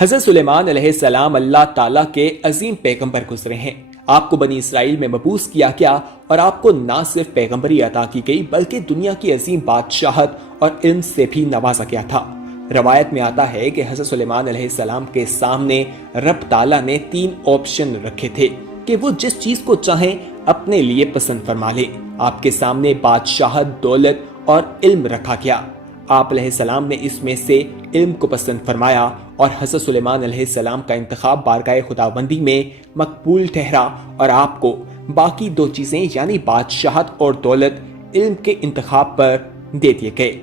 हजरत सुलेमान अलैहिस्सलाम अल्लाह ताला के अजीम पैगंबर गुजरे हैं। आपको बनी इसराइल में मबूस किया गया और आपको ना सिर्फ पैगंबरी अता की गई बल्कि दुनिया की अजीम बादशाहत और इल्म से भी नवाजा गया था। रवायत में आता है कि हजरत सुलेमान अलैहिस्सलाम के सामने रब ताला ने 3 ऑप्शन रखे थे कि वो जिस चीज को चाहें अपने लिए पसंद फरमा ले। आपके सामने बादशाहत, दौलत और इल्म रखा गया। आप अलैहिस्सलाम ने इसमें से इल्म को पसंद फरमाया और हज़रत सुलेमान अलैहिस्सलाम का इंतखाब बारगाह खुदाबंदी में मकबूल ठहरा और आपको बाकी 2 चीजें यानी बादशाहत और दौलत इल्म के इंतखाब पर दे दिए गए।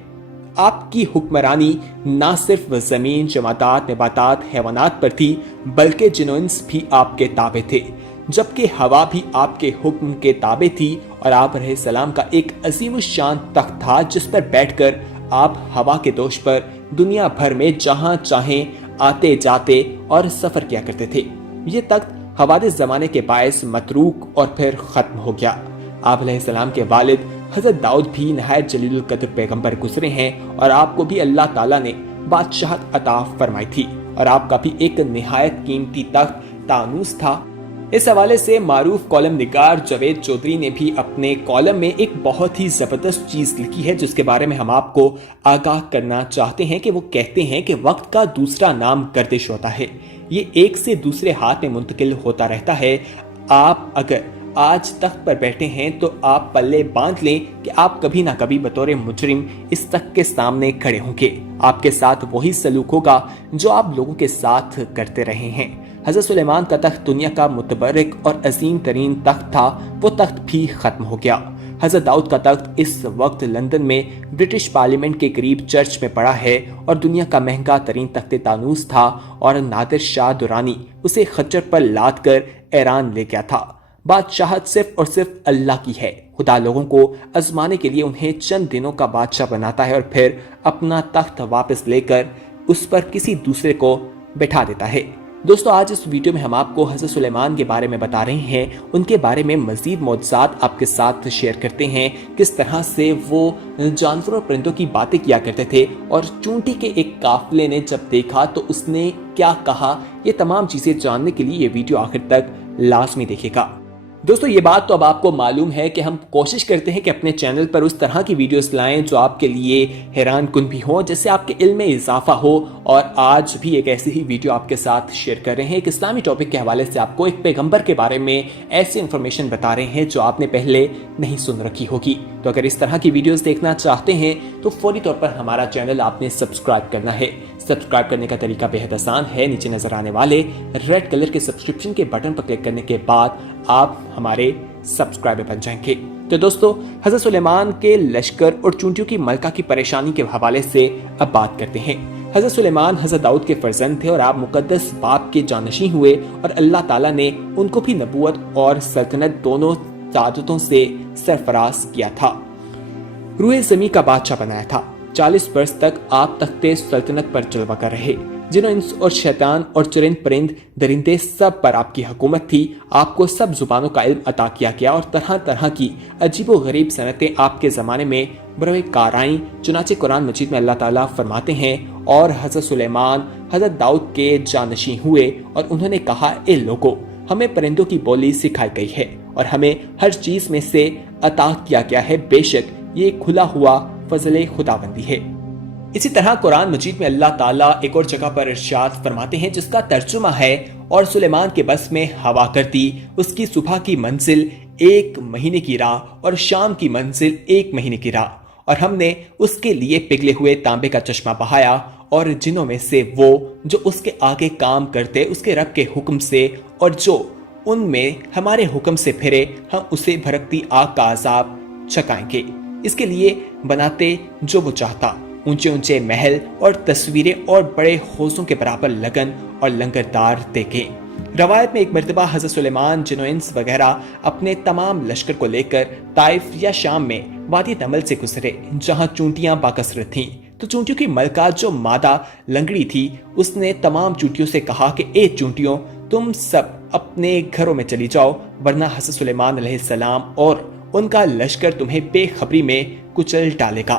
आपकी हुक्मरानी ना सिर्फ जमीन, जमादात, नबातात, हैवानात पर थी बल्कि जिन्स भी आपके ताबे थे, जबकि हवा भी आपके हुक्म के ताबे थी और आप अलैहिस्सलाम का एक अजीम शान तख्त था जिस पर बैठकर आप हवा के दोष पर दुनिया भर में जहां चाहें आते जाते और सफर किया करते थे। ये तख्त हवादिस जमाने के बायस मतरूक और फिर खत्म हो गया। आप अलैहिस्सलाम के वालिद हजरत दाऊद भी नहायत जलीलुल कद्र पैगंबर गुजरे हैं और आपको भी अल्लाह ताला ने बादशाहत अता फरमाई थी और आपका भी एक निहायत कीमती तख्त तानूस था। इस हवाले से मारूफ कॉलम निगार जावेद चौधरी ने भी अपने कॉलम में एक बहुत ही जबरदस्त चीज लिखी है जिसके बारे में हम आपको आगाह करना चाहते हैं कि वो कहते हैं कि वक्त का दूसरा नाम गर्दिश होता है। ये एक से दूसरे हाथ में मुंतकिल होता रहता है। आप अगर आज तख्त पर बैठे हैं तो आप पल्ले बांध लें कि आप कभी ना कभी बतौर मुजरिम इस तख्त के सामने खड़े होंगे। आपके साथ वही सलूक होगा जो आप लोगों के साथ करते रहे हैं। हजरत सुलेमान का तख्त दुनिया का मुतबरक और अजीम तरीन तख्त था, वो तख्त भी खत्म हो गया। हजरत दाऊद का तख्त इस वक्त लंदन में ब्रिटिश पार्लियामेंट के करीब चर्च में पड़ा है और दुनिया का महंगा तरीन तख्त तानूस था और नादिर शाह दुरानी उसे खच्चर पर लाद कर ईरान ले गया था। बादशाहत सिर्फ और सिर्फ अल्लाह की है। खुदा लोगों को आजमाने के लिए उन्हें चंद दिनों का बादशाह बनाता है और फिर अपना तख्त वापस लेकर उस पर किसी दूसरे को बैठा देता है। दोस्तों, आज इस वीडियो में हम आपको हजरत सुलेमान के बारे में बता रहे हैं, उनके बारे में मजीद मौजज़ात आपके साथ शेयर करते हैं, किस तरह से वो जानवरों और परिंदों की बातें किया करते थे और चूंटी के एक काफिले ने जब देखा तो उसने क्या कहा। ये तमाम चीजें जानने के लिए ये वीडियो आखिर तक लाजमी देखिएगा। दोस्तों, ये बात तो अब आपको मालूम है कि हम कोशिश करते हैं कि अपने चैनल पर उस तरह की वीडियोस लाएं जो आपके लिए हैरान कुन भी हो, जिससे आपके इल्म में इजाफा हो। और आज भी एक ऐसी ही वीडियो आपके साथ शेयर कर रहे हैं। एक इस्लामी टॉपिक के हवाले से आपको एक पैगंबर के बारे में ऐसी इन्फॉर्मेशन बता रहे हैं जो आपने पहले नहीं सुन रखी होगी। तो अगर इस तरह की वीडियोस देखना चाहते हैं तो फौरी तौर पर हमारा चैनल आपने सब्सक्राइब करना है। सब्सक्राइब करने का तरीका बेहद आसान है। नीचे नजर आने वाले रेड कलर के सब्सक्रिप्शन के बटन पर क्लिक करने के बाद आप हमारे सब्सक्राइबर बन जाएंगे। तो दोस्तों, हजरत सुलेमान के लश्कर और चूंटियों की मलका की परेशानी के हवाले से अब बात करते हैं। हजरत सुलेमान हजरत दाऊद के फर्जंद थे और आप मुकद्दस बाप के जानशी हुए और अल्लाह ताला ने उनको भी नबूवत और सल्तनत दोनों सादतों से सरफराज किया था। रूहे ज़मीं का बादशाह बनाया था। 40 वर्ष तक आप तख्ते सल्तनत पर जलवा कर रहे। जिन्हों इंस और शैतान और चरिंद परिंद दरिंदे सब पर आपकी हुकूमत थी। आपको सब जुबानों का इल्म अता किया गया और तरह तरह की अजीबो गरीब सनतें आपके ज़माने में बरोए कार आईं। चुनाचे कुरान मजीद में अल्लाह ताला फरमाते हैं, और हज़रत सुलेमान हज़रत दाऊद के जानशी हुए और उन्होंने कहा, ए लोगो, हमें परिंदों की बोली सिखाई गई है और हमें हर चीज़ में से अता किया गया है। बेशक ये खुला हुआ फजले खुदाबंदी है। इसी तरह कुरान मजीद में अल्लाह ताला एक और जगह पर इरशाद फरमाते हैं जिसका तर्जुमा है, और सुलेमान के बस में हवा करती, उसकी सुबह की मंजिल 1 महीने की राह और शाम की मंजिल 1 महीने की राह, और हमने उसके लिए पिघले हुए तांबे का चश्मा बहाया और जिनों में से वो जो उसके आगे काम करते उसके रब के हुक्म से, और जो उनमें हमारे हुक्म से फिरे हम उसे भड़कती आग का अजाब छकाएंगे। इसके लिए बनाते जो वो चाहता, ऊंचे ऊंचे महल और तस्वीरें और बड़े हौसों के बराबर लगन और लंगरदार देखे। रवायत में एक मर्तबा हजरत सुलेमान जिनोइंस वगैरह अपने तमाम लश्कर को लेकर ताइफ या शाम में वादी नमल से गुजरे जहां चूंटियां बाकसरत थीं। तो चूंटियों की मलका जो मादा लंगड़ी थी उसने तमाम चूंटियों से कहा कि ए चूंटियों, तुम सब अपने घरों में चली जाओ, वरना हजरत सुलेमान अलैहिस्सलाम और उनका लश्कर तुम्हें बेखबरी में कुचल डालेगा।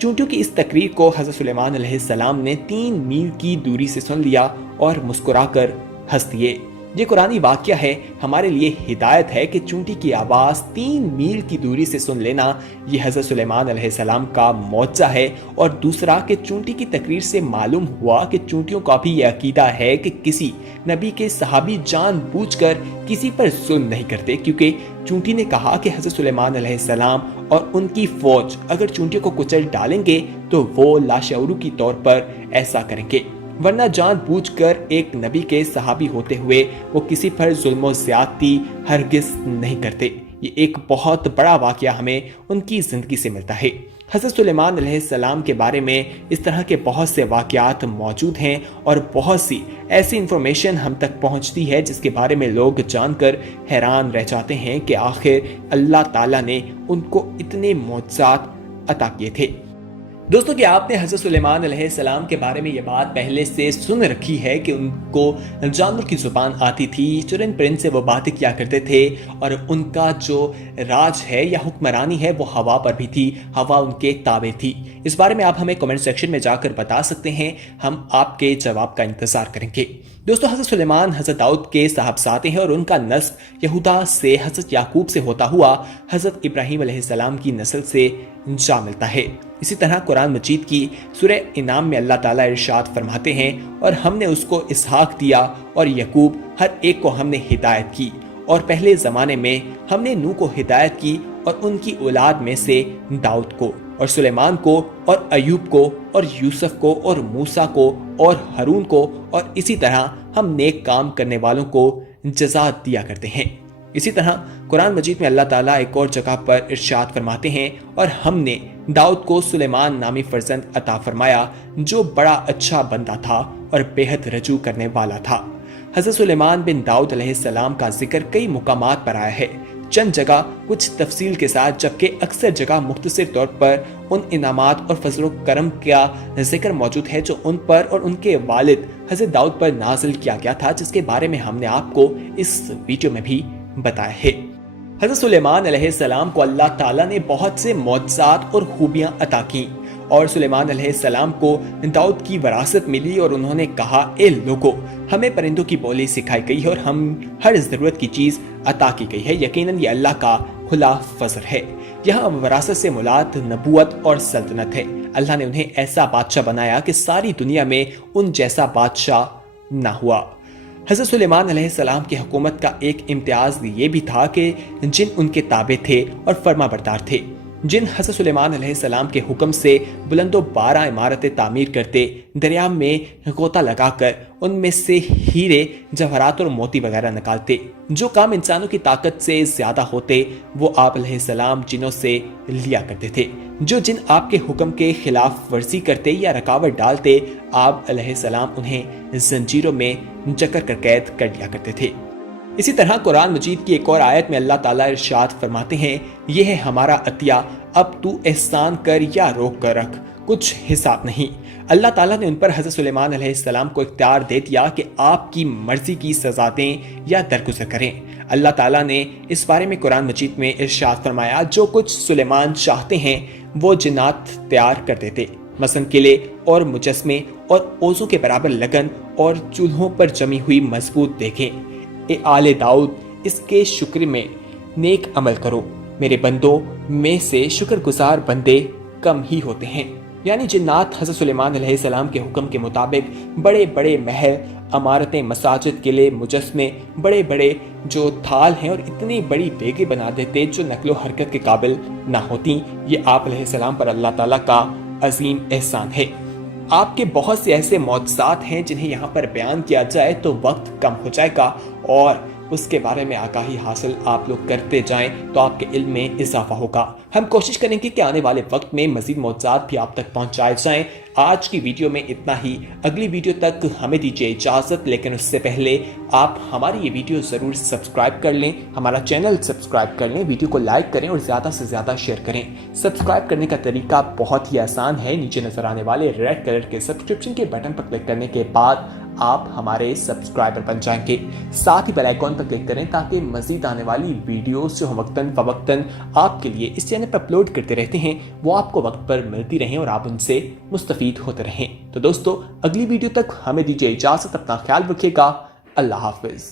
चूंटियों की इस तकरीर को हज़रत सुलेमान अलैहिस्सलाम ने 3 मील की दूरी से सुन लिया और मुस्कुराकर हंस दिए। ये कुरानी वाक़या है, हमारे लिए हिदायत है कि चूंटी की आवाज़ 3 मील की दूरी से सुन लेना ये हज़रत सुलेमान अलैहिस्सलाम का मौजज़ा है। और दूसरा कि चूंटी की तकरीर से मालूम हुआ कि चूंटियों का भी ये अकीदा है कि किसी नबी के सहाबी जानबूझकर किसी पर जुल्म नहीं करते, क्योंकि चूंटी ने कहा कि हज़रत सुलेमान अलैहिस्सलाम और उनकी फौज अगर चूंटियों को कुचल डालेंगे तो वो लाशऊरू की तौर पर ऐसा करेंगे, वरना जानबूझकर एक नबी के सहाबी होते हुए वो किसी पर जुल्म ज़्यादती हरगिज़ नहीं करते। ये एक बहुत बड़ा वाक़या हमें उनकी ज़िंदगी से मिलता है। हज़रत सुलेमान अलैहिस्सलाम के बारे में इस तरह के बहुत से वाक़यात मौजूद हैं और बहुत सी ऐसी इन्फॉर्मेशन हम तक पहुंचती है जिसके बारे में लोग जानकर हैरान रह जाते हैं कि आखिर अल्लाह ताला ने उनको इतने मौजज़ात अता किए थे। दोस्तों, कि आपने हज़रत सुलेमान अलैहिस्सलाम के बारे में ये बात पहले से सुन रखी है कि उनको जानवर की ज़ुबान आती थी, चुरन परिंद से वो बातें किया करते थे और उनका जो राज है या हुक्मरानी है वो हवा पर भी थी, हवा उनके ताबे थी। इस बारे में आप हमें कमेंट सेक्शन में जाकर बता सकते हैं, हम आपके जवाब का इंतज़ार करेंगे। दोस्तों, हज़रत सुलेमान हज़रत दाऊद के साहबजादे हैं और उनका नस्ब यहूदा से हज़रत याकूब से होता हुआ हज़रत इब्राहीम अलैहिस्सलाम की नस्ल से जा मिलता है। इसी तरह कुरान मजीद की सूरह इनाम में अल्लाह ताला इरशाद फरमाते हैं, और हमने उसको इसहाक दिया और यकूब, हर एक को हमने हिदायत की, और पहले ज़माने में हमने नूह को हिदायत की और उनकी औलाद में से दाऊद को और सुलेमान को और अयूब को और यूसुफ को और मूसा को और हारून को, और इसी तरह हम नेक काम करने वालों को जज़ा दिया करते हैं। इसी तरह कुरान मजीद में अल्लाह ताला एक और जगह पर इरशाद फरमाते हैं, और हमने दाऊद को सुलेमान नामी फर्जंद अता फरमाया जो बड़ा अच्छा बंदा था और बेहद रजू करने वाला था। हज़रत सुलेमान बिन दाऊद अलैहिस्सलाम का जिक्र कई मुकामात पर आया है, चंद जगह कुछ तफसील के साथ, जबकि अक्सर जगह मुख्तसर तौर पर उन इनामात और फजल करम का जिक्र मौजूद है जो उन पर और उनके वालिद हज़रत दाऊद पर नाजिल किया गया था, जिसके बारे में हमने आपको इस वीडियो में भी बताया है। हज़रत सुलेमान अलैहिस्सलाम को अल्लाह ताला ने बहुत से मौजज़ात और खूबियाँ अता की, और सुलेमान अलैहिस्सलाम को दाऊद की वरासत मिली और उन्होंने कहा, ए लोगो, हमें परिंदों की बोली सिखाई गई है और हम हर ज़रूरत की चीज़ अता की गई है। यकीनन ये अल्लाह का खुला फजल है। यहाँ वरासत से मुराद नबूवत और सल्तनत है। अल्लाह ने उन्हें ऐसा बादशाह बनाया कि सारी दुनिया में उन जैसा बादशाह ना हुआ। हज़रत सुलेमान अलैहिस्सलाम की हुकूमत का एक इम्तियाज़ ये भी था कि जिन उनके ताबे थे और फर्माबरदार थे, जिन हज़रत सुलेमान अलैहिस्सलाम के हुक्म से बुलंदो 12 इमारतें तामीर करते, दरिया में गोता लगाकर उनमें से हीरे जवाहरात और मोती वगैरह निकालते, जो काम इंसानों की ताकत से ज़्यादा होते वो आप अलैहिस्सलाम जिनों से लिया करते थे। जो जिन आपके हुक्म के खिलाफ वर्जी करते या रुकावट डालते, आप अलैहिस्सलाम उन्हें जंजीरों में जकड़ कर कैद कर लिया करते थे। इसी तरह कुरान मजीद की एक और आयत में अल्लाह ताला इरशाद फरमाते हैं, यह है हमारा अतिया, अब तू एहसान कर या रोक कर रख, कुछ हिसाब नहीं। अल्लाह ताला ने उन पर हज़रत सुलेमान अलैहिस्सलाम को इख्तियार दे दिया कि आपकी मर्जी की सज़ा दें या दरगुजर करें। अल्लाह ताला ने इस बारे में कुरान मजीद में इरशाद फरमाया, जो कुछ सुलेमान चाहते हैं वो जिन्नात तैयार कर देते, मसलन किले और मुजस्मे और ओज़ों के बराबर लगन और चूल्हों पर जमी हुई मजबूत देखें। ए आले दाऊद, इसके शुक्र में नेक अमल करो, मेरे बंदों में से शुक्रगुजार बंदे कम ही होते हैं। यानी जिन्नात हज़रत सुलेमान अलैहिस्सलाम के हुक्म के मुताबिक बड़े बड़े महल, अमारतें, मसाजिद, किले, मुजस्मे, बड़े बड़े जो थाल हैं और इतनी बड़ी बेगे बना देते जो नकलो हरकत के काबिल ना होती। ये आप अलैहिस्सलाम पर अल्लाह ताला का अजीम एहसान है। आपके बहुत से ऐसे मौजज़ात हैं जिन्हें यहाँ पर बयान किया जाए तो वक्त कम हो जाएगा, और उसके बारे में आगाही हासिल आप लोग करते जाएं तो आपके इल्म में इजाफा होगा। हम कोशिश करेंगे कि आने वाले वक्त में मजीद मौजूदात भी आप तक पहुंचाए जाएं। आज की वीडियो में इतना ही। अगली वीडियो तक हमें दीजिए इजाज़त, लेकिन उससे पहले आप हमारी ये वीडियो ज़रूर सब्सक्राइब कर लें, हमारा चैनल सब्सक्राइब कर लें, वीडियो को लाइक करें और ज़्यादा से ज़्यादा शेयर करें। सब्सक्राइब करने का तरीका बहुत ही आसान है। नीचे नज़र आने वाले रेड कलर के सब्सक्रिप्शन के बटन पर क्लिक करने के बाद आप हमारे सब्सक्राइबर बन जाएंगे। साथ ही बेल आइकॉन पर क्लिक करें ताकि मजीद आने वाली वीडियोस जो हम वक्तन फवक्तन आपके लिए इस चैनल पर अपलोड करते रहते हैं वो आपको वक्त पर मिलती रहें और आप उनसे मुस्तफीद होते रहें। तो दोस्तों, अगली वीडियो तक हमें दीजिए इजाजत, अपना ख्याल रखिएगा। अल्लाह हाफिज।